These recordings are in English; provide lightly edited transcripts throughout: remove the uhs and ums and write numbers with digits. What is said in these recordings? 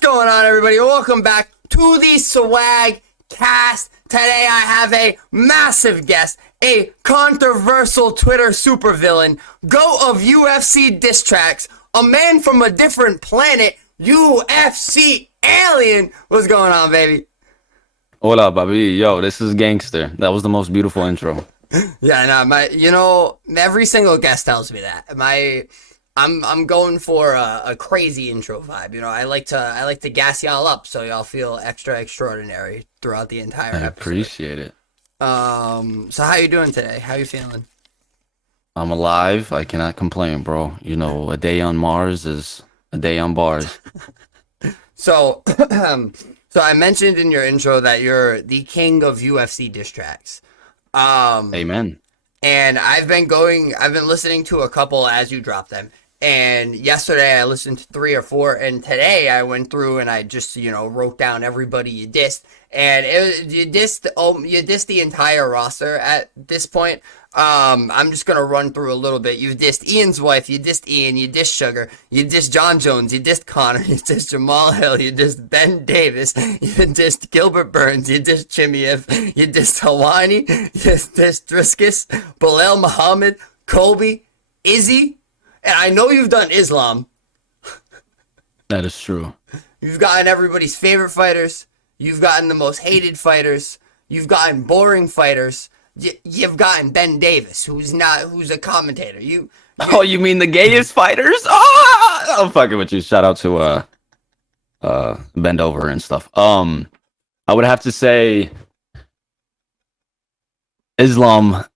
going on, everybody? Welcome back to the Swag Cast. Today I have a massive guest, a controversial Twitter supervillain, GOAT of UFC diss tracks, a man from a different planet, UFC alien. What's going on, baby? Hola, baby. Yo, this is gangster. That was the most beautiful intro. Yeah, no, every single guest tells me that. I'm going for a crazy intro vibe. I like to gas y'all up so y'all feel extra extraordinary throughout the entire I episode. appreciate it. So how you doing today? How you feeling? I'm alive. I cannot complain, bro. You know, a day on Mars is a day on bars. So, so I mentioned in your intro that you're the king of UFC diss tracks. Amen. And I've been listening to a couple as you drop them. And yesterday I listened to 3 or 4, and today I went through and I just, wrote down everybody you dissed. And you dissed the entire roster at this point. I'm just gonna run through a little bit. You dissed Ian's wife, you dissed Ian, you dissed Sugar, you dissed John Jones, you dissed Connor, you dissed Jamal Hill, you dissed Ben Davis, you dissed Gilbert Burns, you dissed Chimiev, you dissed Hawani, you dissed Driscus, Bilal Muhammad, Kobe, Izzy, and I know you've done Islam. That is true. You've gotten everybody's favorite fighters. You've gotten the most hated fighters. You've gotten boring fighters. You've gotten Ben Davis, who's a commentator. Oh, you mean the gayest fighters? Ah, I'm fucking with you. Shout out to Bend Over and stuff. I would have to say Islam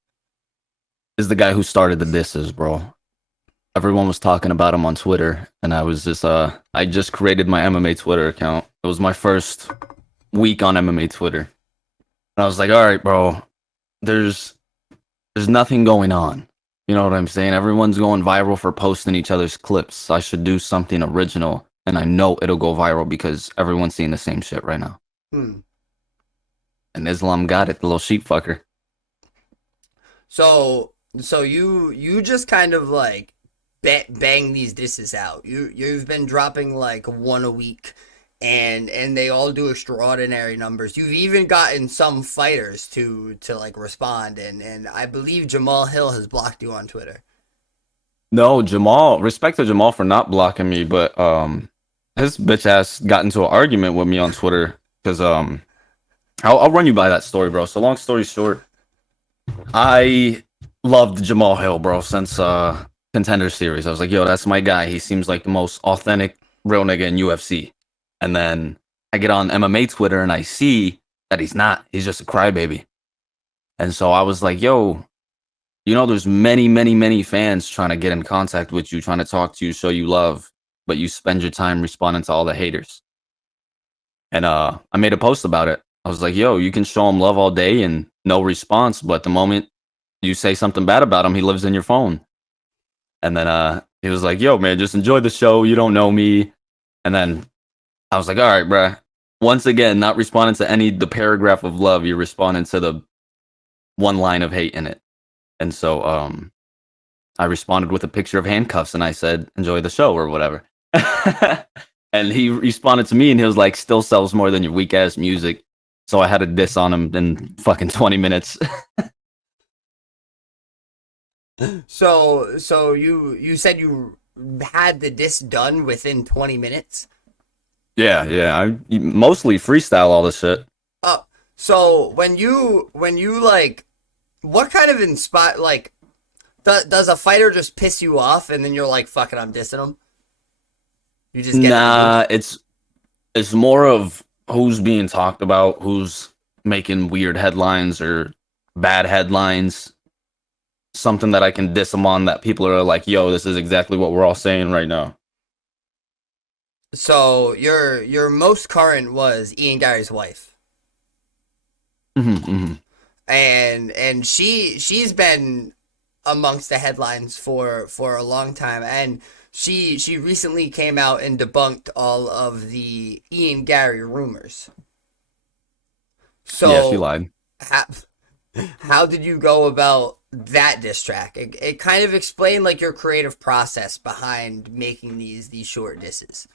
is the guy who started the disses, bro. Everyone was talking about him on Twitter, and I just created my MMA Twitter account. It was my first week on MMA Twitter. And I was like, all right, bro, there's nothing going on. You know what I'm saying? Everyone's going viral for posting each other's clips. I should do something original, and I know it'll go viral because everyone's seeing the same shit right now. And Islam got it, the little sheep fucker. So you just kind of like bang these disses out. You've been dropping like one a week, and they all do extraordinary numbers. You've even gotten some fighters to like respond, and I believe Jamal Hill has blocked you on Twitter. No, Jamal, respect to Jamal for not blocking me, but his bitch ass got into an argument with me on Twitter because I'll run you by that story, bro. So long story short, I loved Jamal Hill, bro, since Contender Series. I was like, yo, that's my guy. He seems like the most authentic real nigga in UFC. And then I get on MMA Twitter and I see that he's not. He's just a crybaby. And so I was like, yo, there's many, many, many fans trying to get in contact with you, trying to talk to you, show you love, but you spend your time responding to all the haters. And I made a post about it. I was like, yo, you can show him love all day and no response, but the moment you say something bad about him, he lives in your phone. And then he was like, yo, man, just enjoy the show. You don't know me. And then I was like, all right, bruh. Once again, not responding to the paragraph of love. You're responding to the one line of hate in it. And so I responded with a picture of handcuffs and I said, enjoy the show or whatever. And he responded to me and he was like, still sells more than your weak ass music. So I had a diss on him in fucking 20 minutes. So you said you had the disc done within 20 minutes? Yeah. I mostly freestyle all this shit. Oh, so when you like, what kind of does a fighter just piss you off and then you're like, fuck it, I'm dissing him? You just get Nah, it's more of who's being talked about, who's making weird headlines or bad headlines. Something that I can diss them on that people are like, yo, this is exactly what we're all saying right now. So your most current was Ian Gary's wife. And she's been amongst the headlines for a long time, and she recently came out and debunked all of the Ian Gary rumors. So Yeah, she lied. How did you go about that diss track? It kind of explained like your creative process behind making these short disses.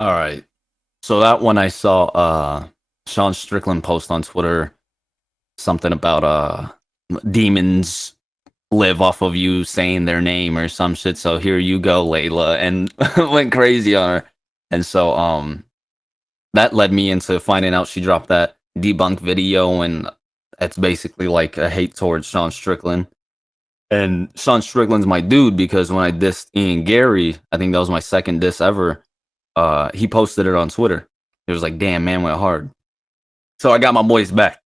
All right. So that when I saw Sean Strickland post on Twitter something about demons live off of you saying their name or some shit. So here you go, Layla, and went crazy on her. And so that led me into finding out she dropped that debunked video, and it's basically like a hate towards Sean Strickland. And Sean Strickland's my dude because when I dissed Ian Gary, I think that was my second diss ever. He posted it on Twitter. It was like, "Damn, man went hard." So I got my boys back.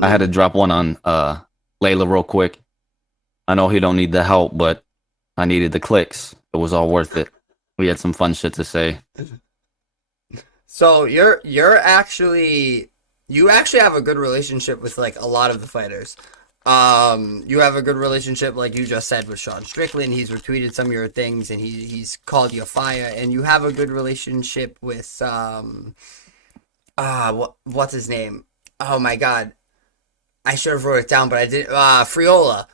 I had to drop one on Layla real quick. I know he don't need the help, but I needed the clicks. It was all worth it. We had some fun shit to say. So you actually have a good relationship with like a lot of the fighters. You have a good relationship, like you just said, with Sean Strickland. He's retweeted some of your things, and he's called you a fire. And you have a good relationship with what's his name? Oh my God, I should have wrote it down, but I didn't. Friola,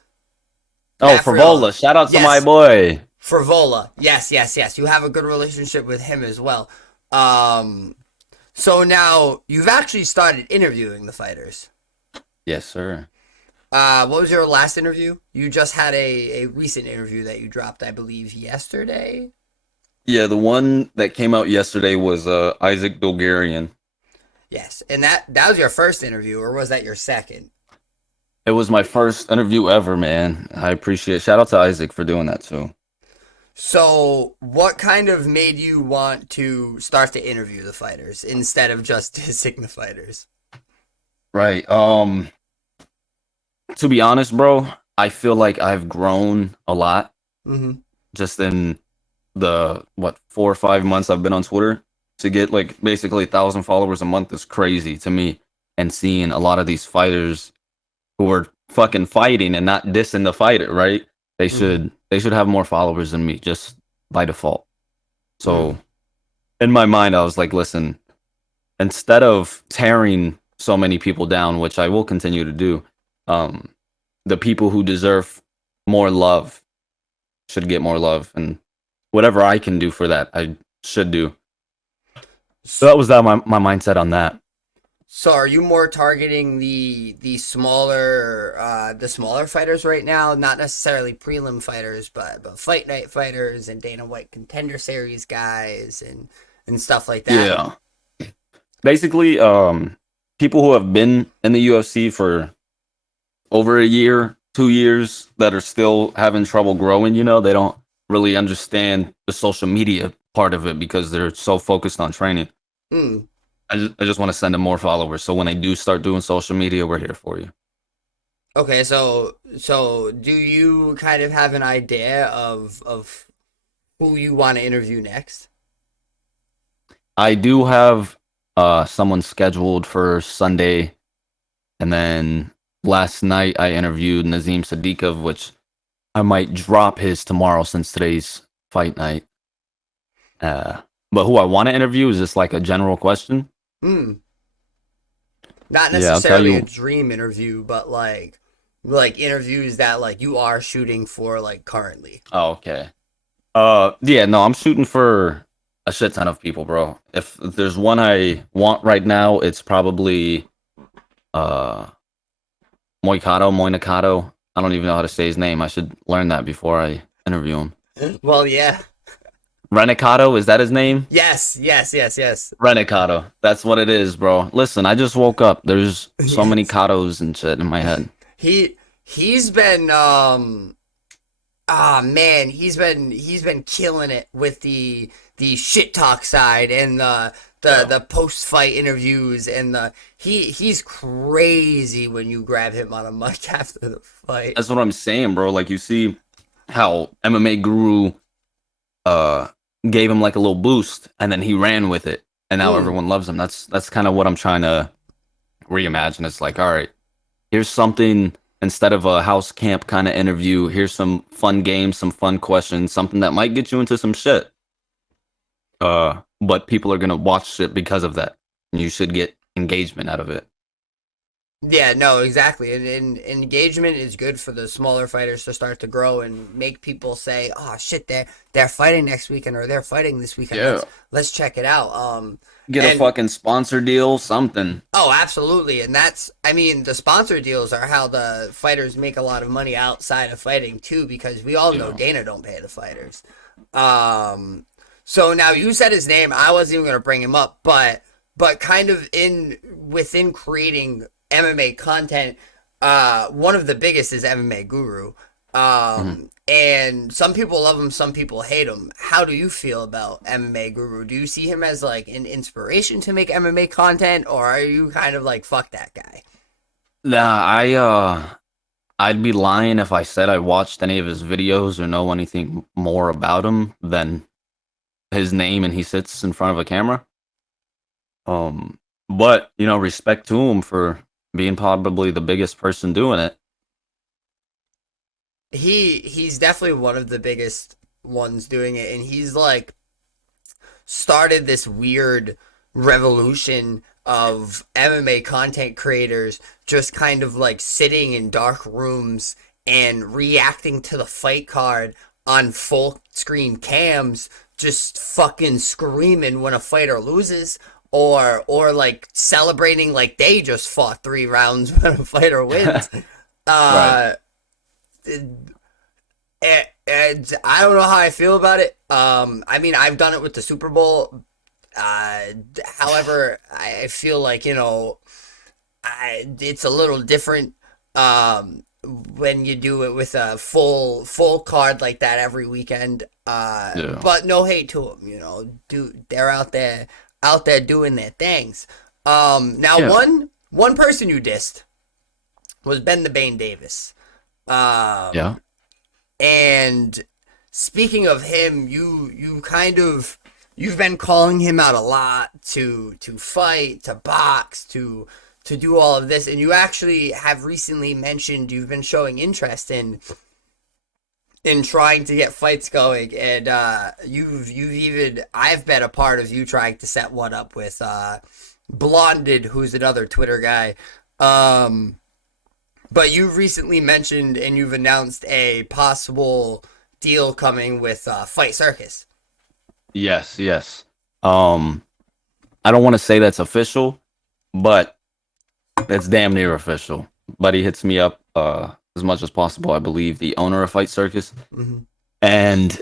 Oh, Matt Friola. Favola, shout out to my Yes, boy. Frivola. Yes, yes, yes. You have a good relationship with him as well. Um, so now you've actually started interviewing the fighters. Yes, sir. What was your last interview? You just had a recent interview that you dropped, I believe, yesterday. Yeah, the one that came out yesterday was Isaac Bulgarian. Yes, and that was your first interview, or was that your second? It was my first interview ever, man. I appreciate it. Shout out to Isaac for doing that too. So, what kind of made you want to start to interview the fighters instead of just dissing the fighters? Right. To be honest, bro, I feel like I've grown a lot Mm-hmm. just in the 4 or 5 months I've been on Twitter. To get like basically 1,000 followers a month is crazy to me. And seeing a lot of these fighters who are fucking fighting and not dissing the fighter, right? They Mm-hmm. should have more followers than me just by default. Mm-hmm. So in my mind, I was like, listen, instead of tearing so many people down, which I will continue to do, um, the people who deserve more love should get more love, and whatever I can do for that, I should do. So that was my mindset on that. So are you more targeting the smaller fighters right now? Not necessarily prelim fighters, but fight night fighters and Dana White Contender Series guys and stuff like that. Yeah, basically, people who have been in the UFC for over a year, 2 years, that are still having trouble growing. They don't really understand the social media part of it because they're so focused on training. Mm. I just want to send them more followers. So when they do start doing social media, we're here for you. Okay, so do you kind of have an idea of who you want to interview next? I do have someone scheduled for Sunday, and then last night I interviewed Nazim Sadikov, which I might drop his tomorrow since today's fight night. But who I want to interview is just like a general question. Hmm. Not Yeah, I'll tell necessarily a you. dream interview, but like interviews that like you are shooting for like currently. Oh, okay. Yeah, no, I'm shooting for a shit ton of people, bro. If there's one I want right now, it's probably uh Moicado. I don't even know how to say his name. I should learn that before I interview him. Well, yeah. Renicado, is that his name? Yes, yes, yes, yes. Renicado. That's what it is, bro. Listen, I just woke up. There's so many Yes. Catos and shit in my head. He's been man, he's been killing it with the shit talk side and Yeah. the post fight interviews and he's crazy when you grab him on a mic after the fight. That's what I'm saying, bro. Like you see how MMA Guru uh gave him like a little boost and then he ran with it and now Mm. everyone loves him. That's kind of what I'm trying to reimagine. It's like, all right, here's something instead of a house camp kind of interview, here's some fun games, some fun questions, something that might get you into some shit. But people are gonna watch it because of that. And you should get engagement out of it. Yeah, no, exactly. And engagement is good for the smaller fighters to start to grow and make people say, "Oh shit, they're fighting next weekend or they're fighting this weekend. Yeah. Let's check it out." Get a And fucking sponsor deal, something. oh, absolutely. And that's, I mean, the sponsor deals are how the fighters make a lot of money outside of fighting too, because we all know Yeah. Dana don't pay the fighters. Um, so now you said his name. I wasn't even gonna bring him up, but kind of in within creating MMA content, one of the biggest is MMA Guru. Mhm. And some people love him, some people hate him. How do you feel about MMA Guru? Do you see him as like an inspiration to make MMA content, or are you kind of like fuck that guy? Nah, I'd be lying if I said I watched any of his videos or know anything more about him than his name and he sits in front of a camera. Um, but respect to him for being probably the biggest person doing it. He's definitely one of the biggest ones doing it, and he's like started this weird revolution of MMA content creators just kind of like sitting in dark rooms and reacting to the fight card on full screen cams, just fucking screaming when a fighter loses, or like celebrating like they just fought 3 rounds when a fighter wins. Right. uh and I don't know how I feel about it. I mean, I've done it with the Super Bowl. Uh, However, I feel like it's a little different when you do it with a full card like that every weekend. Yeah. But no hate to them. They're out there doing their things. Now Yeah. one person you dissed was Ben the Bane Davis. Yeah. Um, and speaking of him, you kind of you've been calling him out a lot to fight, to box, to do all of this, and you actually have recently mentioned you've been showing interest in trying to get fights going, and you've even I've been a part of you trying to set one up with Blonded, who's another Twitter guy. Um, but you've recently mentioned and you've announced a possible deal coming with Fight Circus. Yes. Yes. Um, I don't want to say that's official, but it's damn near official. But he hits me up as much as possible. I believe the owner of Fight Circus, Mm-hmm. and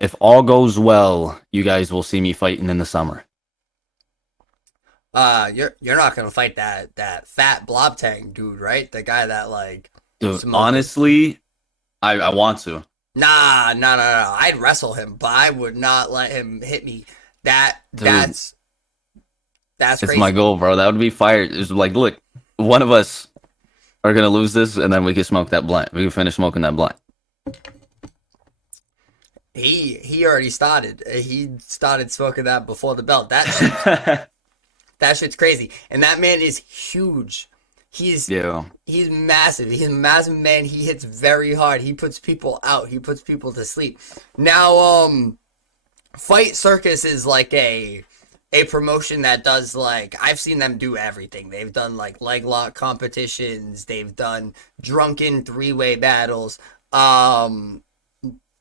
if all goes well, you guys will see me fighting in the summer. You're not gonna fight that fat blob tank dude, right? The guy that like Dude, smoking. honestly, I want to. Nah. I'd wrestle him, but I would not let him hit me. That Dude, that's that's it's my crazy. goal, bro. That would be fire. It's like, look, one of us are gonna lose this, and then we can smoke that blunt. We can finish smoking that blunt. He already started. He started smoking that before the belt. That shit's crazy. And that man is huge. He's Yeah. he's massive. He's a massive man. He hits very hard. He puts people out. He puts people to sleep. Now, Fight Circus is like a promotion that does like I've seen them do everything. They've done like leg lock competitions. They've done drunken 3-way battles. Um,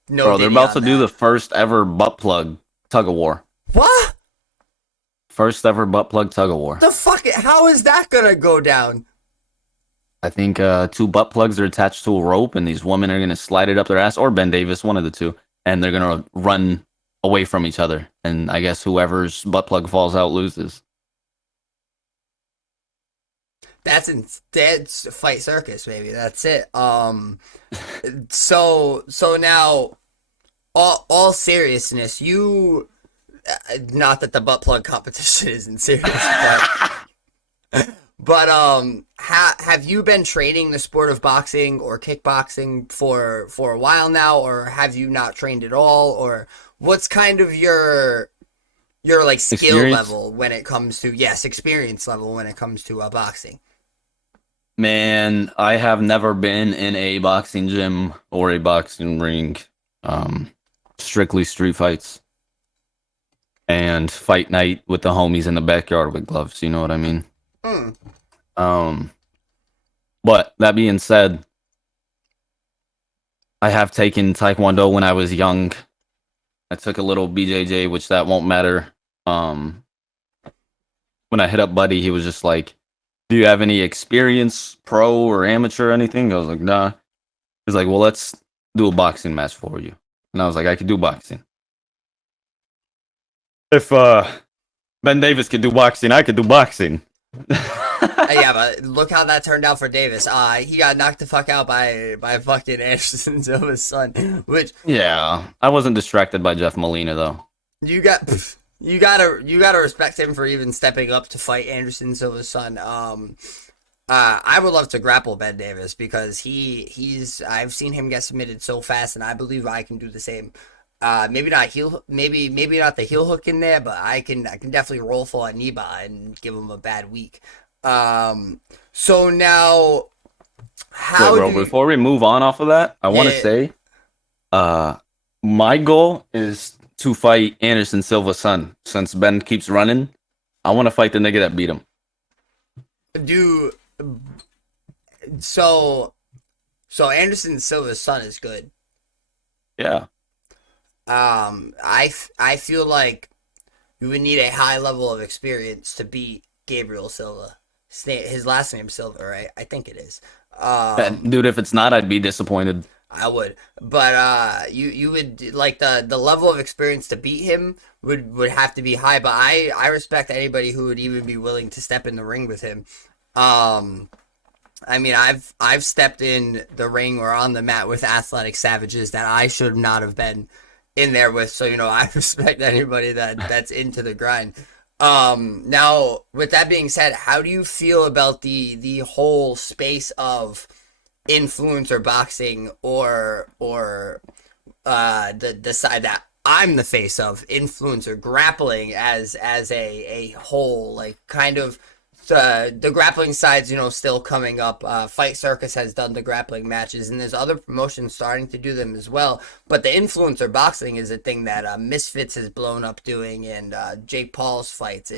no Bro, they're diddy about to on do the that. first ever butt plug tug of war. What First ever butt plug tug of war. the fuck? How is that gonna go down? I think two butt plugs are attached to a rope, and these women are gonna slide it up their ass, or Ben Davis, one of the two, and they're gonna run away from each other. And I guess whoever's butt plug falls out loses. That's Fight Circus, baby. That's it. So now, all seriousness, you not that the butt plug competition isn't serious, but have you been training the sport of boxing or kickboxing for a while now, or have you not trained at all, or what's kind of your like skill Experience? level when it comes to yes experience level when it comes to boxing? Man, I have never been in a boxing gym or a boxing ring. Um, Strictly street fights and fight night with the homies in the backyard with gloves. You know what I mean? Hmm. Um, But that being said, I have taken Taekwondo when I was young. I took a little BJJ, which that won't matter. Um, when I hit up Buddy, he was just like, "Do you have any experience, pro or amateur or anything?" I was like, "Nah." He's like, "Well, let's do a boxing match for you." And I was like, "I could do boxing. If Ben Davis could do boxing, I could do boxing." Yeah, but look how that turned out for Davis. He got knocked the fuck out by fucking Anderson Silva's son. Which Yeah, I wasn't distracted by Jeff Molina though. you got, you gotta respect him for even stepping up to fight Anderson Silva's son. I would love to grapple Ben Davis because he's I've seen him get submitted so fast, and I believe I can do the same. Maybe not heel, maybe not the heel hook in there, but I can definitely roll for a knee bar and give him a bad week. So now, Wait, how do bro, you, before we move on off of that, I want to yeah, say, uh, my goal is to fight Anderson Silva's son. Since Ben keeps running, I want to fight the nigga that beat him. do so so Anderson Silva's son is good. Yeah. I feel like you would need a high level of experience to beat Gabriel Silva. His last name Silva, right? I think it is. Dude, if it's not, I'd be disappointed. I would, but you would like the level of experience to beat him would have to be high. But I respect anybody who would even be willing to step in the ring with him. Um, I mean, I've stepped in the ring or on the mat with athletic savages that I should not have been in there with. So I respect anybody that's into the grind. Now with that being said, how do you feel about the whole space of influencer boxing or the side that I'm the face of influencer grappling as a whole, like kind of the grappling side's still coming up. Fight Circus has done the grappling matches, and there's other promotions starting to do them as well. But the influencer boxing is a thing that Misfits has blown up doing, and Jake Paul's fights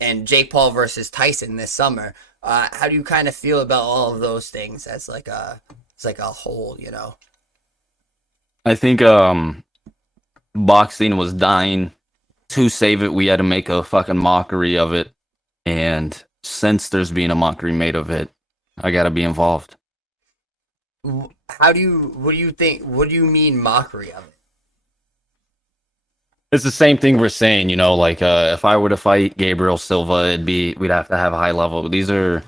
and Jake Paul versus Tyson this summer. How do you kind of feel about all of those things as like a whole? I think boxing was dying. To save it, we had to make a fucking mockery of it. And since there's being a mockery made of it, I gotta be involved. What do you think? What do you mean mockery of it? It's the same thing we're saying, like if I were to fight Gabriel Silva, we'd have to have a high level. These are,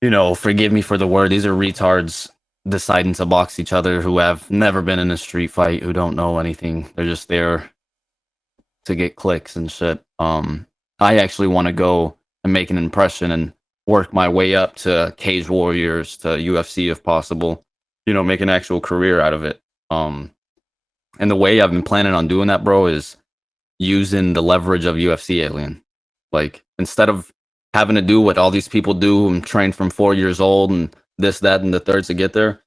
forgive me for the word, these are retards deciding to box each other who have never been in a street fight, who don't know anything. They're just there to get clicks and shit. I actually want to go and make an impression and work my way up to Cage Warriors, to UFC if possible. Make an actual career out of it. And the way I've been planning on doing that, bro, is using the leverage of UFC Alien. Like instead of having to do what all these people do and train from 4 years old and this, that, and the third to get there,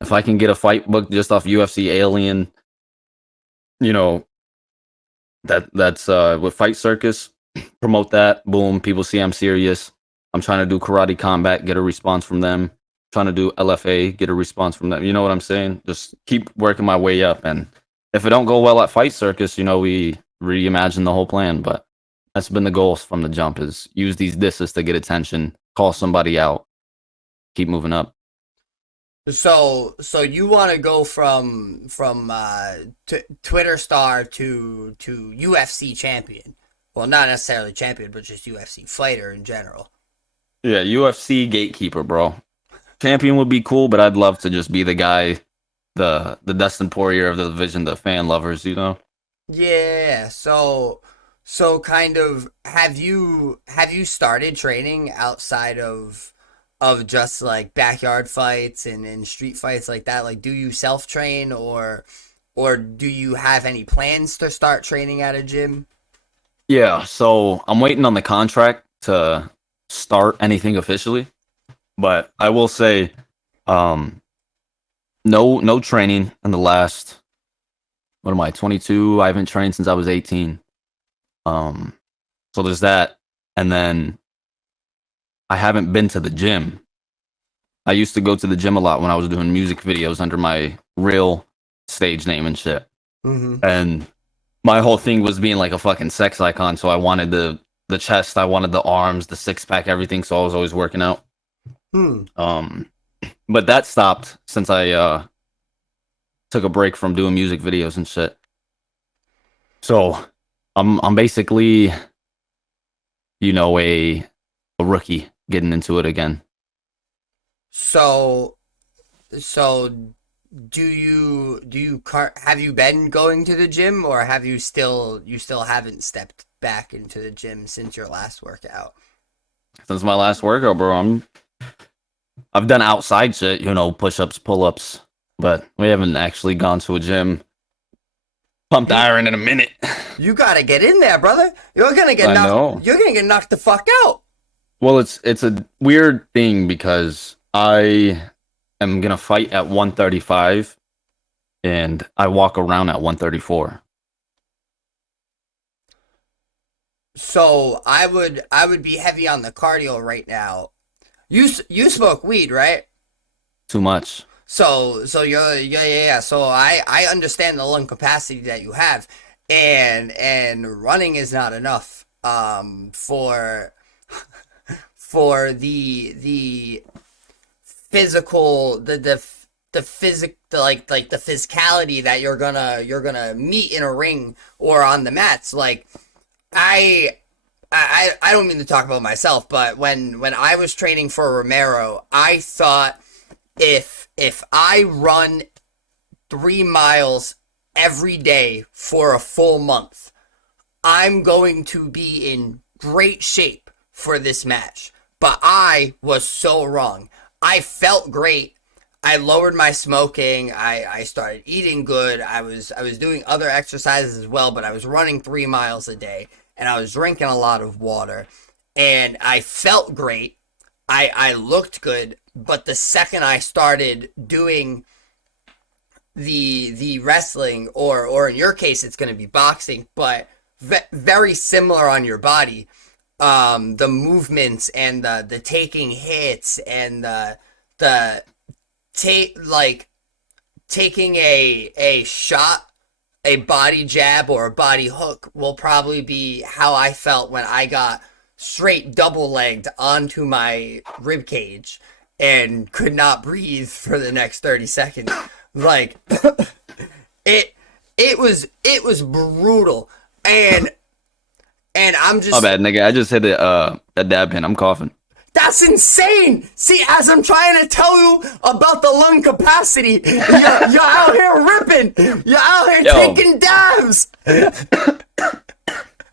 if I can get a fight book just off UFC Alien, you know, that's with Fight Circus, promote that, boom, people see I'm serious. I'm trying to do Karate Combat, get a response from them. Trying to do LFA, get a response from them. You know what I'm saying? Just keep working my way up, and if it don't go well at Fight Circus, we reimagine the whole plan. But that's been the goal from the jump: is use these disses to get attention, call somebody out, keep moving up. So you want to go from Twitter star to UFC champion? Well, not necessarily champion, but just UFC fighter in general. Yeah, UFC gatekeeper, bro. Champion would be cool, but I'd love to just be the guy, the Dustin Poirier of the division, the fan lovers. Yeah. So kind of have you started training outside of just like backyard fights and street fights like that? Like, do you self train or do you have any plans to start training at a gym? Yeah, so I'm waiting on the contract to start anything officially, but I will say, um, no training in the last, what am I, 22? I haven't trained since I was 18. Um, so there's that, and then I haven't been to the gym I used to go to the gym a lot when I was doing music videos under my real stage name and shit. Mm-hmm. And my whole thing was being like a fucking sex icon. So I wanted the chest, I wanted the arms, the six pack, everything. So I was always working out. Hmm. Um, but that stopped since I took a break from doing music videos and shit. So I'm basically, a rookie getting into it again. So, so have you been going to the gym, or have you still haven't stepped back into the gym since your last workout? Since my last workout, bro, I've done outside shit, push ups, pull ups, but we haven't actually gone to a gym, pumped You iron in a minute. you gotta get in there, brother. I know. You're gonna get knocked the fuck out. Well, it's a weird thing because I am gonna fight at 135 and I walk around at 134. So I would be heavy on the cardio right now. You smoke weed, right? Too much. So you're yeah. So I understand the lung capacity that you have, and running is not enough for the physical the physic the physicality that you're gonna meet in a ring or on the mats. Like I I don't mean to talk about myself, but when I was training for Romero, I thought if I run 3 miles every day for a full month, I'm going to be in great shape for this match. But I was so wrong. I felt great. I lowered my smoking. I started eating good. I was doing other exercises as well, but I was running 3 miles a day and I was drinking a lot of water and I felt great. I looked good, but the second I started doing the wrestling, or in your case it's going to be boxing, but very similar on your body, the movements and the taking hits and the take like taking a shot, a body jab or a body hook will probably be how I felt when I got straight double legged onto my rib cage and could not breathe for the next 30 seconds. Like it it was brutal. And I'm My just bad, nigga. I just hit a dab pin. I'm coughing. that's insane. See, as I'm trying to tell you about the lung capacity, you're out here ripping. You're out here Yo. taking dabs.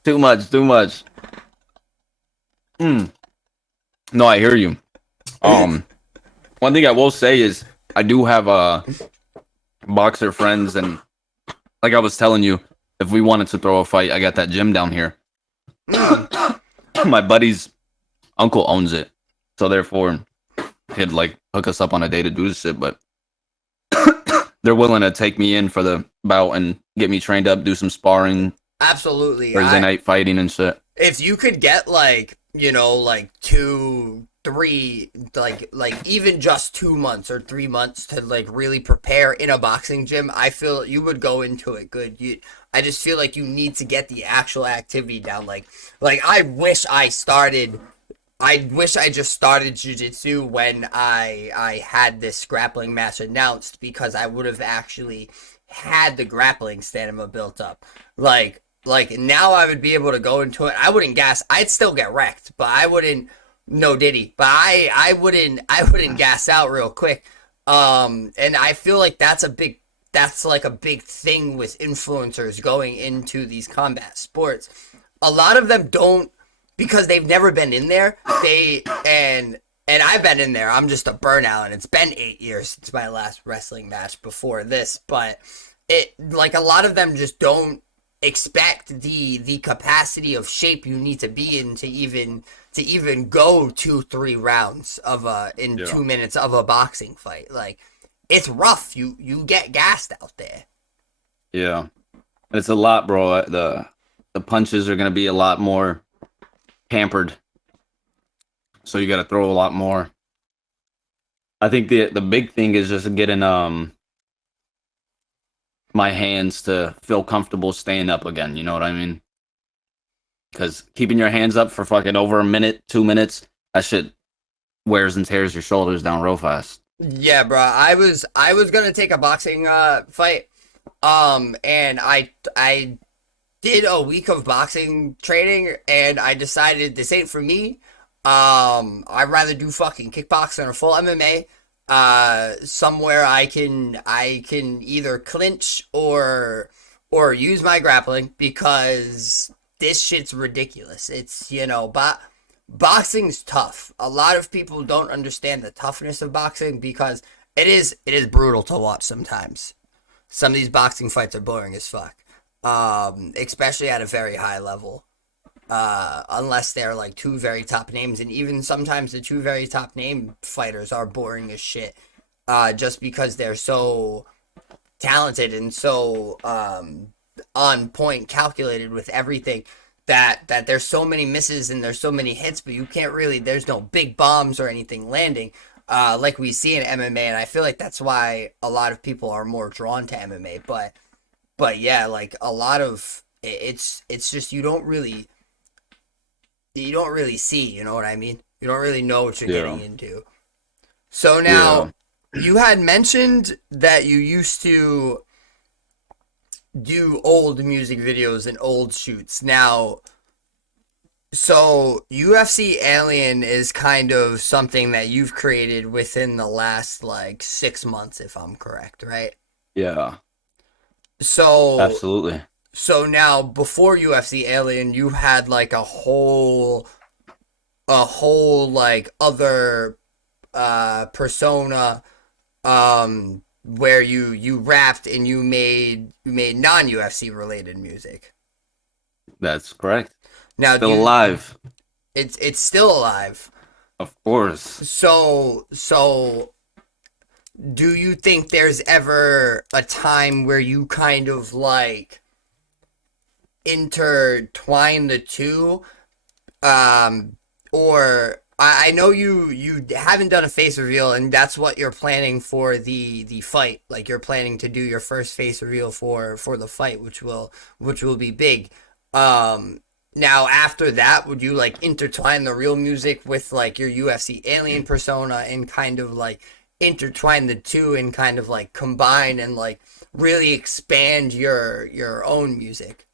Too much. Too much. No, I hear you. One thing I will say is I do have boxer friends, and like I was telling you, if we wanted to throw a fight, I got that gym down here. My buddy's uncle owns it, so therefore he'd like hook us up on a day to do this shit. But they're willing to take me in for the bout and get me trained up, do some sparring, Absolutely. Thursday night fighting and shit. If you could get like, like 2, 3, like even just 2 months or 3 months to like really prepare in a boxing gym, I feel you would go into it good. I just feel like you need to get the actual activity down. Like I wish I just started jiu-jitsu when I had this grappling match announced, because I would have actually had the grappling stamina built up. Like now I would be able to go into it. I wouldn't gas. I'd still get wrecked, but I wouldn't no diddy. But I wouldn't gas out real quick. And I feel like that's like a big thing with influencers going into these combat sports. A lot of them don't, because they've never been in there. And I've been in there. I'm just a burnout, and it's been 8 years since my last wrestling match before this. But it like a lot of them just don't expect the capacity of shape you need to be in to even go 2-3 rounds of in 2 minutes of a boxing fight. Like it's rough. You get gassed out there. Yeah, it's a lot, bro. The punches are gonna be a lot more pampered, so you got to throw a lot more. I think the big thing is just getting my hands to feel comfortable staying up again. You know what I mean? Because keeping your hands up for fucking over a minute, 2 minutes, that shit wears and tears your shoulders down real fast. Yeah, bro. I was gonna take a boxing fight. And I did a week of boxing training, and I decided this ain't for me. I'd rather do fucking kickboxing or full MMA. Somewhere I can either clinch or use my grappling, because this shit's ridiculous. It's, boxing's tough. A lot of people don't understand the toughness of boxing, because it is brutal to watch sometimes. Some of these boxing fights are boring as fuck, especially at a very high level. Unless they're like two very top names, and even sometimes the two very top name fighters are boring as shit, just because they're so talented and so on point, calculated with everything, that there's so many misses and there's so many hits, but you can't really. There's no big bombs or anything landing. Like we see in MMA, and I feel like that's why a lot of people are more drawn to MMA. But yeah, like a lot of it's just you don't really see, you know what I mean? You don't really know what you're Yeah. getting into. So now, Yeah. you had mentioned that you used to do old music videos and old shoots. Now, so UFC Alien is kind of something that you've created within the last like 6 months, if I'm correct, right? Yeah. So Absolutely. so now, before UFC Alien, you had like a whole like other persona, where you rapped and you made non-UFC related music. That's correct. Now, Still alive. it's still alive. Of course. So do you think there's ever a time where you kind of like intertwine the two? Or I know you haven't done a face reveal, and that's what you're planning for the fight. Like, you're planning to do your first face reveal for the fight, which will be big. Now, after that, would you like intertwine the real music with like your UFC Alien persona, and kind of like intertwine the two, and kind of like combine and like really expand your own music?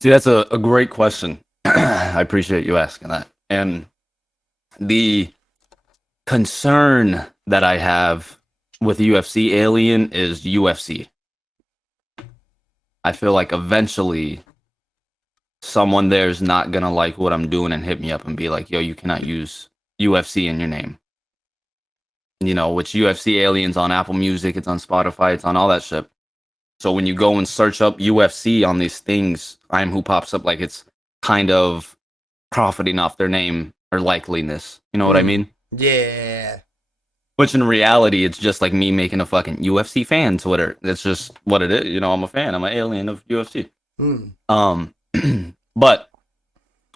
See, that's a great question. I appreciate you asking that. And the concern that I have with UFC Alien is UFC. I feel like eventually someone there's not gonna like what I'm doing and hit me up and be like, yo, you cannot use UFC in your name. You know, which UFC Aliens on Apple Music, it's on Spotify, it's on all that shit. So when you go and search up UFC on these things, I'm who pops up like it's kind of profiting off their name or likeliness. You know what I Mm. mean? Yeah. Which in reality, it's just like me making a fucking UFC fan Twitter. That's just what it is. You know, I'm a fan. I'm an alien of UFC. Mm. Um, but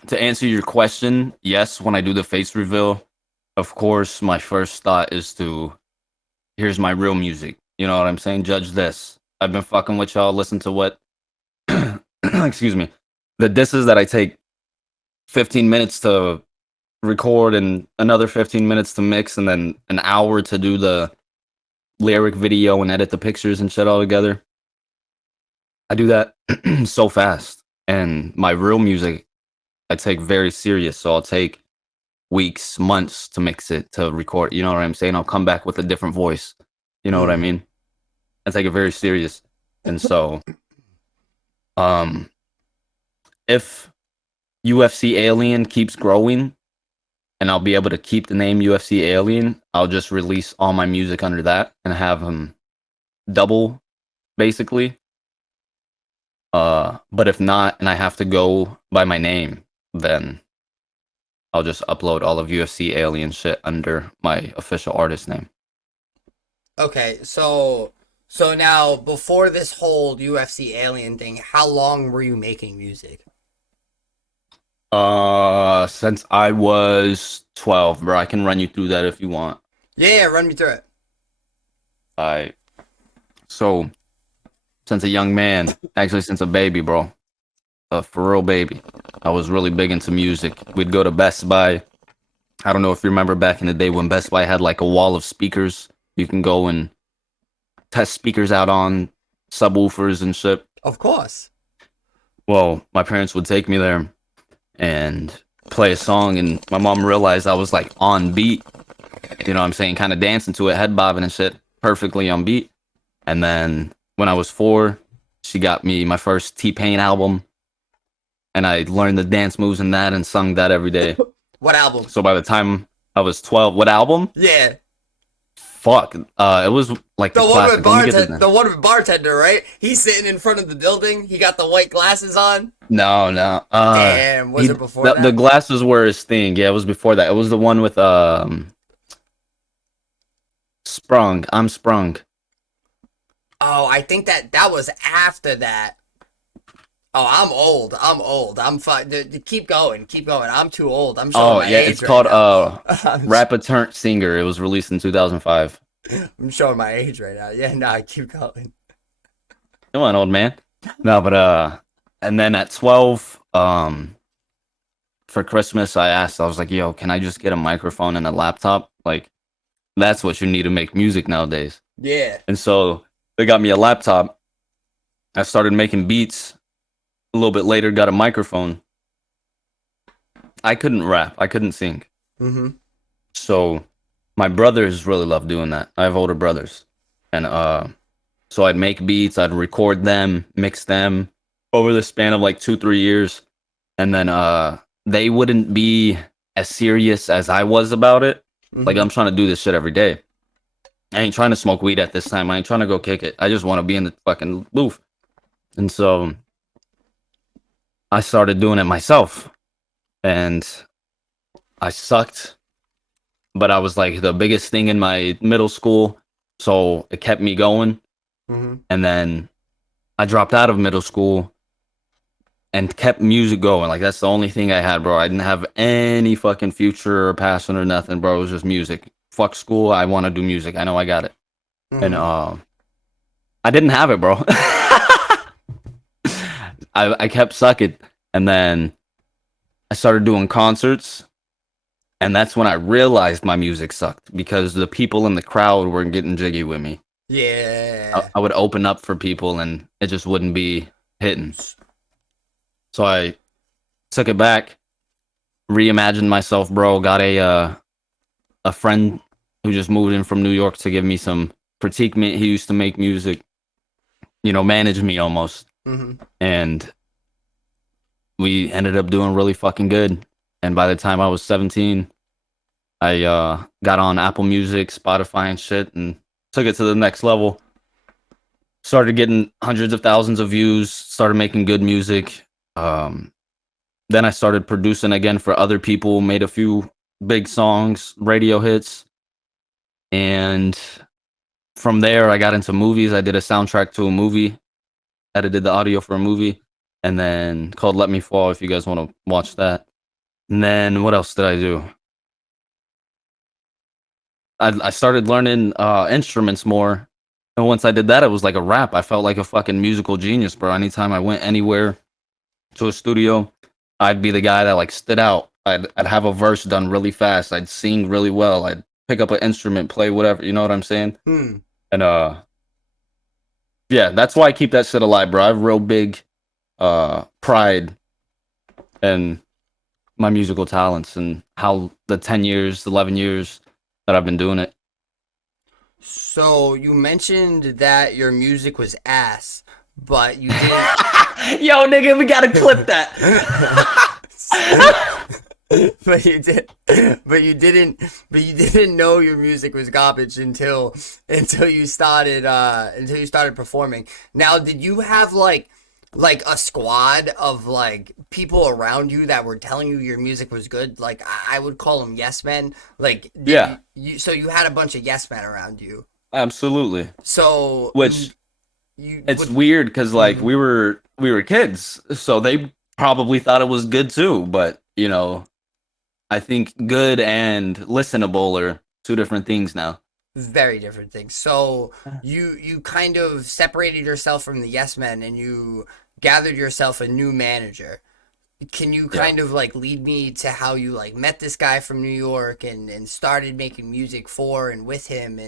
to answer your question, yes, when I do the face reveal, of course, my first thought is to here's my real music. You know what I'm saying? Judge this. I've been fucking with y'all. Listen to what, excuse me, the disses that I take 15 minutes to record and another 15 minutes to mix and then an hour to do the lyric video and edit the pictures and shit all together. I do that so fast. And my real music, I take very serious. So I'll take weeks, months to mix it, to record. You know what I'm saying? I'll come back with a different voice. You know what I Mm. mean? I take it very serious. And so, um, if UFC Alien keeps growing and I'll be able to keep the name UFC Alien, I'll just release all my music under that and have them double, basically. But if not, and I have to go by my name, then I'll just upload all of UFC Alien shit under my official artist name. Okay, so now, before this whole UFC Alien thing, how long were you making music? Since I was 12, bro, I can run you through that if you want. Yeah, run me through it. I so since a young man, actually since a baby, bro, a for real baby, I was really big into music. We'd go to Best Buy. I don't know if you remember back in the day when Best Buy had like a wall of speakers. You can go and test speakers out on subwoofers and shit. Of course. Well, my parents would take me there and play a song, and my mom realized I was like on beat. You know what I'm saying? Kind of dancing to it, head bobbing and shit, perfectly on beat. And then when I was 4, she got me my first T-Pain album, and I learned the dance moves in that and sung that every day. What album? So by the time I was 12, what album? Yeah. Fuck. It was like the classic. Let me get the The one with bartender, right? He's sitting in front of the building. He got the white glasses on. no. Damn, was it before the, that? the glasses were his thing. Yeah, it was before that. It was the one with Sprung. I'm Sprung. Oh, I think that was after that. Oh, I'm old. I'm old. I'm fine. Keep going. Keep going. I'm too old. I'm showing Oh my yeah, age it's right called now. Rapper Turned Singer. It was released in 2005. I'm showing my age right now. Yeah, no, keep going. Come on, old man. No, but and then at 12, for Christmas, I was like, yo, can I just get a microphone and a laptop? Like, that's what you need to make music nowadays. Yeah. And so they got me a laptop. I started making beats. A little bit later, got a microphone. I couldn't rap. I couldn't sing. Mm-hmm. So my brothers really love doing that. I have older brothers. And so I'd make beats, I'd record them, mix them over the span of like 2-3 years. And then they wouldn't be as serious as I was about it. Mm-hmm. Like, I'm trying to do this shit every day. I ain't trying to smoke weed at this time. I ain't trying to go kick it. I just want to be in the fucking booth. And so I started doing it myself. And I sucked. But I was like the biggest thing in my middle school. So it kept me going. Mm-hmm. And then I dropped out of middle school and kept music going. Like, that's the only thing I had, bro. I didn't have any fucking future or passion or nothing, bro. It was just music. Fuck school. I want to do music. I know I got it. Mm-hmm. And I didn't have it, bro. I kept sucking. And then I started doing concerts. And that's when I realized my music sucked, because the people in the crowd were getting jiggy with me. Yeah. I would open up for people and it just wouldn't be hitting. So I took it back, reimagined myself, bro. Got a friend who just moved in from New York to give me some critique. He used to make music, you know, manage me almost. Mm-hmm. And we ended up doing really fucking good. And by the time I was 17, I got on Apple Music, Spotify and shit, and took it to the next level. Started getting hundreds of thousands of views, started making good music. Then I started producing again for other people, made a few big songs, radio hits. And from there, I got into movies. I did a soundtrack to a movie, edited the audio for a movie, and then called Let Me Fall, if you guys want to watch that. And then what else did I do? I started learning instruments more. And once I did that, it was like a rap. I felt like a fucking musical genius, bro. Anytime I went anywhere to a studio, I'd be the guy that like stood out. I'd have a verse done really fast. I'd sing really well. I'd pick up an instrument, play whatever. You know what I'm saying? Hmm. And yeah, that's why I keep that shit alive, bro. I have real big pride in my musical talents and how the 10 years, 11 years that I've been doing it. So you mentioned that your music was ass, but you didn't. Yo, nigga, we gotta clip that. But you did, but you didn't know your music was garbage until you started performing. Now, did you have like a squad of like people around you that were telling you your music was good? Like I would call them yes men. Like Yeah. So you had a bunch of yes men around you. Absolutely. So Which you it's would, weird because like we were kids, so they probably thought it was good too. But you know, I think good and listenable are two different things now. Very different things. So you kind of separated yourself from the Yes Men and you gathered yourself a new manager. Can you Yeah. kind of like lead me to how you like met this guy from New York and started making music for and with him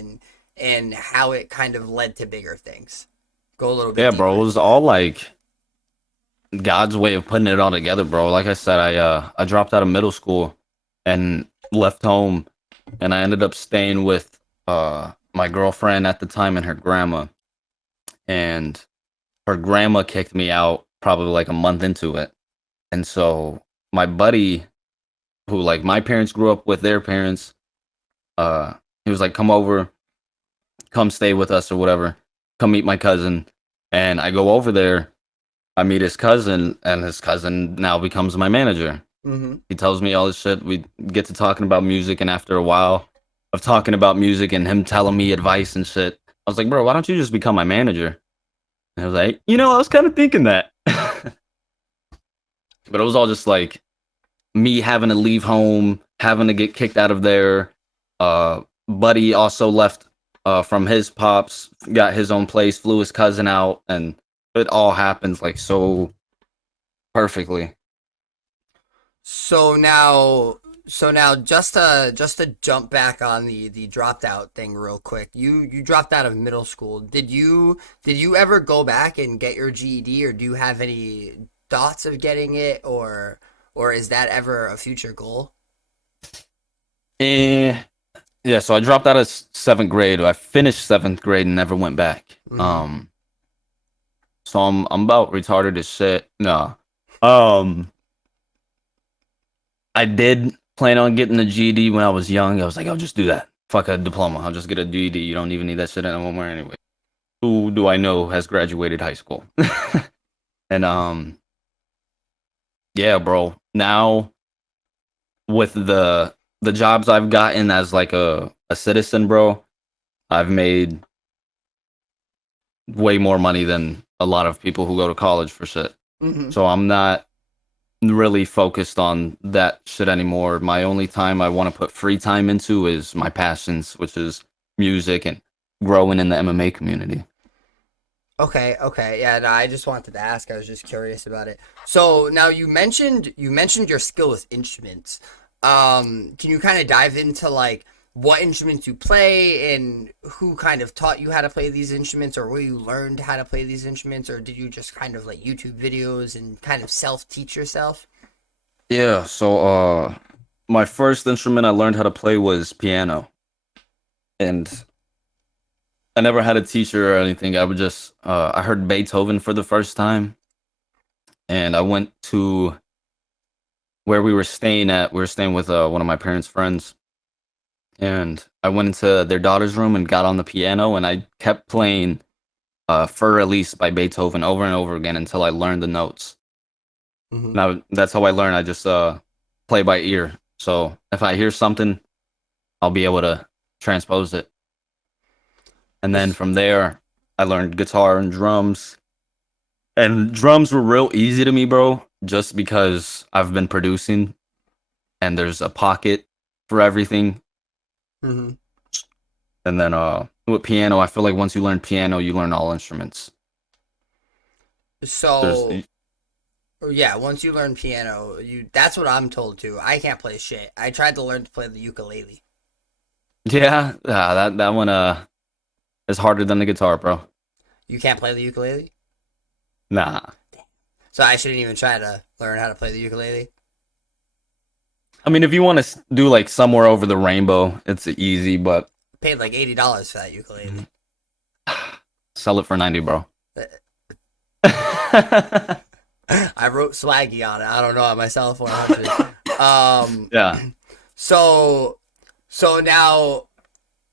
and how it kind of led to bigger things? Go a little bit Yeah, bro. deeper It was into that. all like God's way of putting it all together, bro. Like I said, I dropped out of middle school and left home, and I ended up staying with my girlfriend at the time and her grandma. And her grandma kicked me out probably like a month into it. And so my buddy, who like my parents grew up with their parents, he was like, "Come over, come stay with us or whatever. Come meet my cousin." And I go over there, I meet his cousin, and his cousin now becomes my manager. Mm-hmm. He tells me all this shit. We get to talking about music, and after a while of talking about music and him telling me advice and shit, I was like, "Bro, why don't you just become my manager?" And I was like, I was kind of thinking that. But it was all just like me having to leave home, having to get kicked out of there. Buddy also left from his pops, got his own place, flew his cousin out, and it all happens like so perfectly. So now, so now, just to jump back on the dropped out thing real quick. You dropped out of middle school. Did you ever go back and get your GED, or do you have any thoughts of getting it, or is that ever a future goal? Eh, yeah, so I dropped out of seventh grade. I finished seventh grade and never went back. Hmm. So I'm about retarded as shit. No, um, I did plan on getting the GED when I was young. I was like, I'll just do that. Fuck a diploma. I'll just get a GED. You don't even need that shit anymore anyway. Who do I know has graduated high school? And yeah, bro. Now with the jobs I've gotten as like a citizen, bro, I've made way more money than a lot of people who go to college for shit. Hmm. So I'm not really focused on that shit anymore. My only time I want to put free time into is my passions, which is music and growing in the MMA community. Okay, okay. Yeah, no, I just wanted to ask. I was just curious about it. So now you mentioned your skill with instruments. Can you kind of dive into like what instruments you play and who kind of taught you how to play these instruments or where you learned how to play these instruments or did you just kind of like YouTube videos and kind of self-teach yourself? Yeah, so my first instrument I learned how to play was piano. And I never had a teacher or anything. I would just I heard Beethoven for the first time and I went to where we were staying at. We were staying with one of my parents' friends and I went into their daughter's room and got on the piano and I kept playing Fur Release by Beethoven over and over again until I learned the notes. Hmm. Now that's how I learn. I just play by ear. So if I hear something, I'll be able to transpose it. And then from there, I learned guitar and drums. And drums were real easy to me, bro, just because I've been producing and there's a pocket for everything. Hmm. And then with piano, I feel like once you learn piano, you learn all instruments. There's So, yeah, once you learn piano, you that's what I'm told too. I can't play shit. I tried to learn to play the ukulele. that one is harder than the guitar, bro. You can't play the ukulele? Nah. So I shouldn't even try to learn how to play the ukulele. I mean, if you want to do like somewhere over the rainbow, it's easy, but Paid like $80 for that ukulele. sell it for 90, bro. I wrote swaggy on it. I don't know on myself 100. Um, Yeah, so so now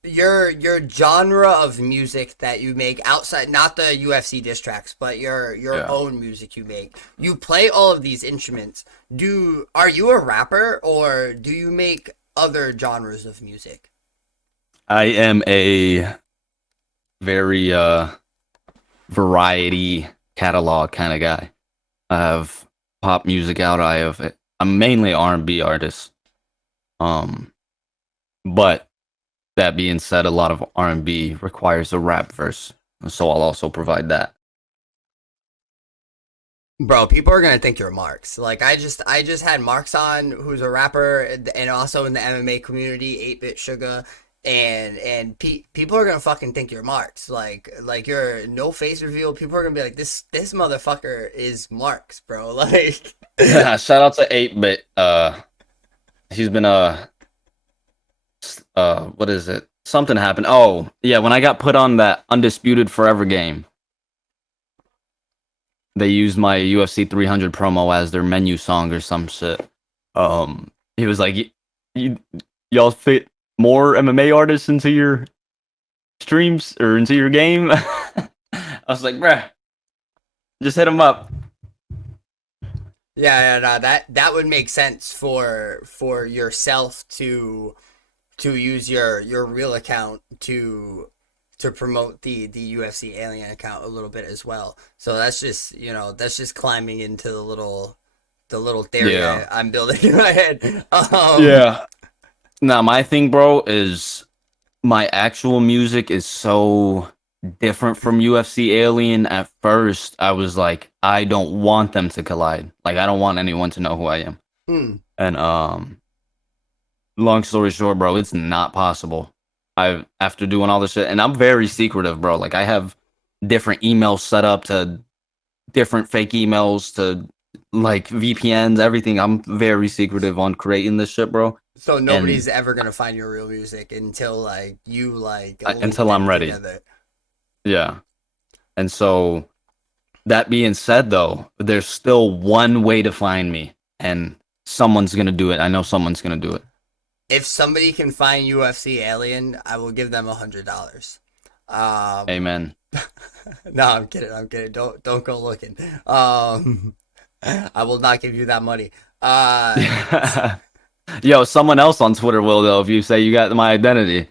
your genre of music that you make outside, not the UFC diss tracks, but your yeah. own music you make. You play all of these instruments. Are you a rapper or do you make other genres of music? I am a very variety catalog kind of guy. I have pop music out. I'm mainly R&B artist. Um, but That being said, a lot of R&B requires a rap verse, so I'll also provide that. Bro, people are gonna think you're Marks. Like I just had Marks on, who's a rapper and also in the MMA community, 8-Bit Sugar, and people are gonna fucking think you're Marks. Like you're no face reveal. People are gonna be like, this motherfucker is Marks, bro. Like, Shout out to 8-Bit. He's been what is it? Something happened. Oh, yeah, when I got put on that Undisputed Forever game, they used my UFC 300 promo as their menu song or some shit. He was like, y- y'all fit more MMA artists into your streams or into your game? I was like, bruh, just hit him up. yeah, no, that would make sense for yourself to use your real account to promote the UFC alien account a little bit as well. So that's just, that's just climbing into the little theory Yeah. I'm building in my head. Yeah. Now, my thing, bro, is my actual music is so different from UFC Alien. At first, I was like, I don't want them to collide. Like, I don't want anyone to know who I am. Hmm. And long story short, bro, it's not possible. I after doing all this shit, and I'm very secretive, bro. Like, I have different emails set up to different fake emails to like VPNs, everything. I'm very secretive on creating this shit, bro. So And nobody's ever gonna find your real music until like you like link until I'm them ready. together. Yeah. And so that being said, though, there's still one way to find me, and someone's gonna do it. I know someone's gonna do it. If somebody can find UFC alien, I will give them $100. Um, Amen. no, I'm kidding. I'm kidding. Don't go looking. Um, I will not give you that money. Uh, Yo, someone else on Twitter will though if you say you got my identity.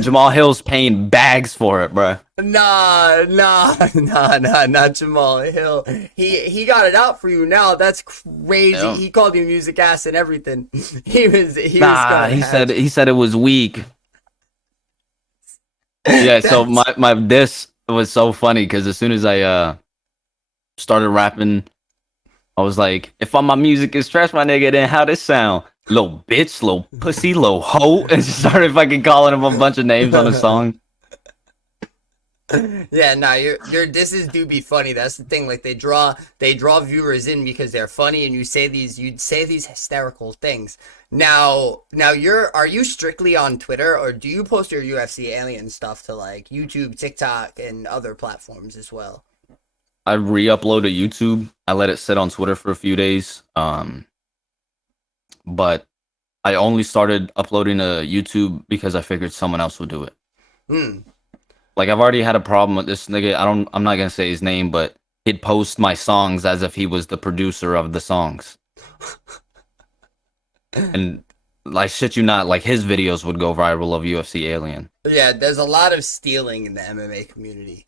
Jamal Hill's paying bags for it, bro. nah, nah, nah, nah, not Jamal Hill. He got it out for you now. That's crazy. Yeah. He called you music ass and everything. He was Nah, going at you. he said it was weak. Yeah, so That's my diss was so funny because as soon as I started rapping, I was like, if all my music is trash, my nigga, then how this sound? Little bitch, little pussy, little hoe, and just started fucking calling him a bunch of names on the song. yeah, nah, your disses do be funny. That's the thing. Like they draw viewers in because they're funny, and you'd say these hysterical things. Now are you strictly on Twitter, or do you post your UFC alien stuff to like YouTube, TikTok, and other platforms as well? I re-upload to YouTube. I let it sit on Twitter for a few days. But I only started uploading to YouTube because I figured someone else would do it. Hmm. Like I've already had a problem with this nigga. I'm not gonna say his name, but he'd post my songs as if he was the producer of the songs. And like shit you not, like his videos would go viral of UFC Alien. Yeah, there's a lot of stealing in the MMA community.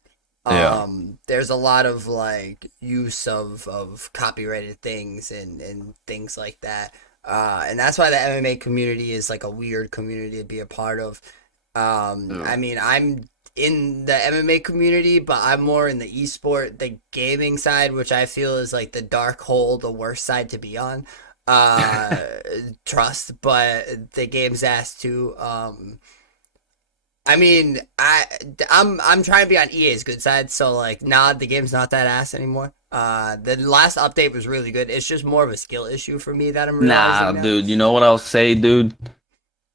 Yeah. There's a lot of like use of copyrighted things and things like that. And that's why the MMA community is like a weird community to be a part of. Yeah. I mean, I'm in the MMA community, but I'm more in the esport, the gaming side, which I feel is like the dark hole, the worst side to be on. Uh, Trust, but the game's ass too. I mean, I'm trying to be on EA's good side, so like, nah, the game's not that ass anymore. The last update was really good. It's just more of a skill issue for me that I'm Nah, realizing now. dude. You know what I'll say, dude?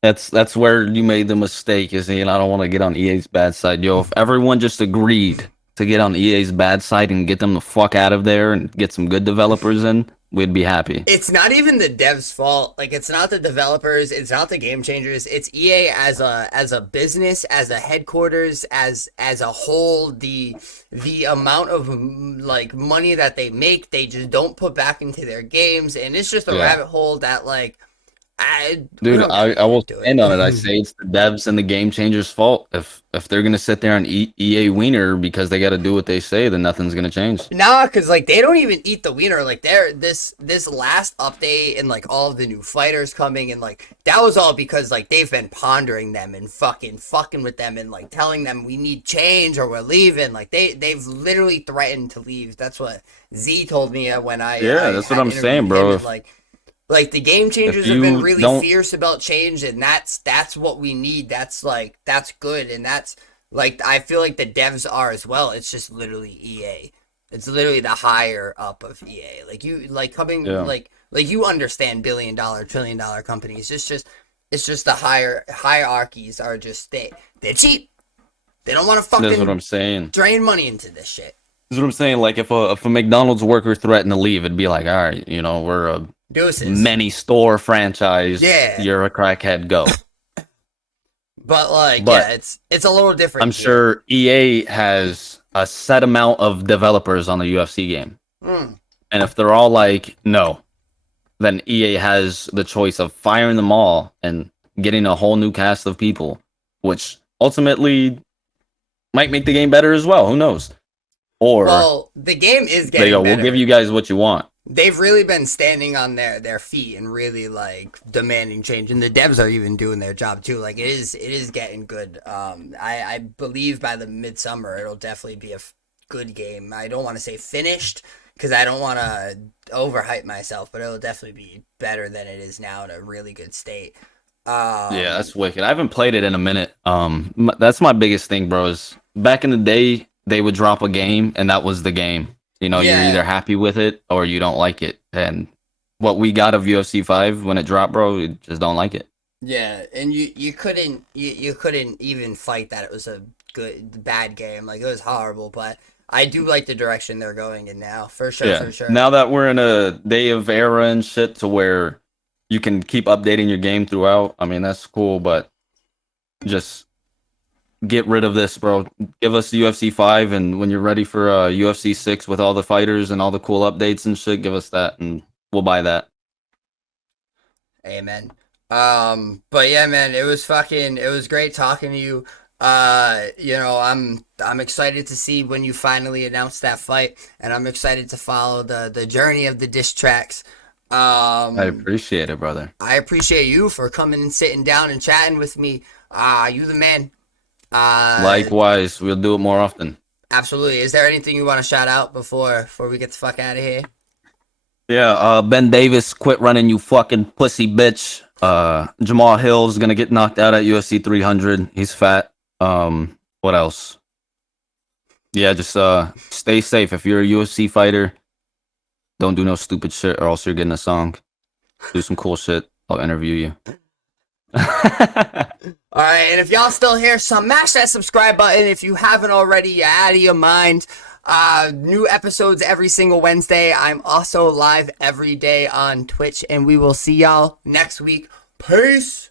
That's where you made the mistake. Is I don't want to get on EA's bad side, yo. If everyone just agreed to get on EA's bad side and get them the fuck out of there and get some good developers in, we'd be happy. It's not even the devs' fault. Like, it's not the developers. It's not the game changers. It's EA as a business, as a headquarters, as a whole. The amount of like money that they make, they just don't put back into their games, and it's just a Yeah. rabbit hole that like We Dude, don't gotta I get will into stand on it. I it. say it's the devs and the game changers' fault. If they're gonna sit there and eat EA wiener because they got to do what they say, then nothing's gonna change. Nah, because like they don't even eat the wiener. Like they're this last update and like all of the new fighters coming and like that was all because like they've been pondering them and fucking with them and like telling them we need change or we're leaving. Like they've literally threatened to leave. That's what Z told me when Yeah, I that's what had I'm interviewed saying, him bro. and like the game If changers have been you really don't, fierce about change and that's what we need. That's good and that's like I feel like the devs are as well. It's just literally EA. It's literally the higher up of EA. Like you like coming yeah, like you understand $1 billion, $1 trillion companies. It's just the higher hierarchies are just they're cheap. They don't want to that's what fucking I'm saying. drain money into this shit. That's what I'm saying. Like if a McDonald's worker threatened to leave, it'd be like, all right, we're a Deuces. many store franchise. Yeah. You're a crackhead. Go. But like yeah, But it's a little I'm different here. sure EA has a set amount of developers on the UFC game. Mm. And if they're all like, no, then EA has the choice of firing them all and getting a whole new cast of people, which ultimately might make the game better as well. Who knows? Or Well, the game is they getting go, we'll give better. you guys what you want. They've really been standing on their feet and really like demanding change, and the devs are even doing their job too. Like it is getting good. I believe by the midsummer it'll definitely be a good game. I don't want to say finished because I don't want to overhype myself, but it'll definitely be better than it is now in a really good state. Yeah, Um, that's wicked. I haven't played it in a minute. That's my biggest thing, bro. Is back in the day, they would drop a game, and that was the game. You're either yeah, happy with it or you don't like it. And what we got of UFC 5 when it dropped, bro, we just don't like it. yeah, and you couldn't even fight that it was a good bad game. Like it was horrible, but I do like the direction they're going in now. For sure, Yeah. for sure. Now that we're in a day of era and shit to where you can keep updating your game throughout, I mean, that's cool, but just get rid of this, bro. Give us the UFC 5, and when you're ready for UFC 6 with all the fighters and all the cool updates and shit, give us that, and we'll buy that. Amen. But yeah, man, it was great talking to you. I'm excited to see when you finally announce that fight, and I'm excited to follow the journey of the diss tracks. I Um, appreciate it, brother. I appreciate you for coming and sitting down and chatting with me. You the man. Uh, Likewise, we'll do it more often. Absolutely. Is there anything you want to shout out before we get the fuck out of here? Yeah, Ben Davis, quit running, you fucking pussy bitch. Jamal Hill's gonna get knocked out at UFC 300. He's fat. What else? Yeah, just stay safe. If you're a UFC fighter, don't do no stupid shit, or else you're getting a song. Do some cool shit. I'll interview you. All right, and if y'all still here, smash that subscribe button. If you haven't already, you're out of your mind. New episodes every single Wednesday. I'm also live every day on Twitch, and we will see y'all next week. Peace.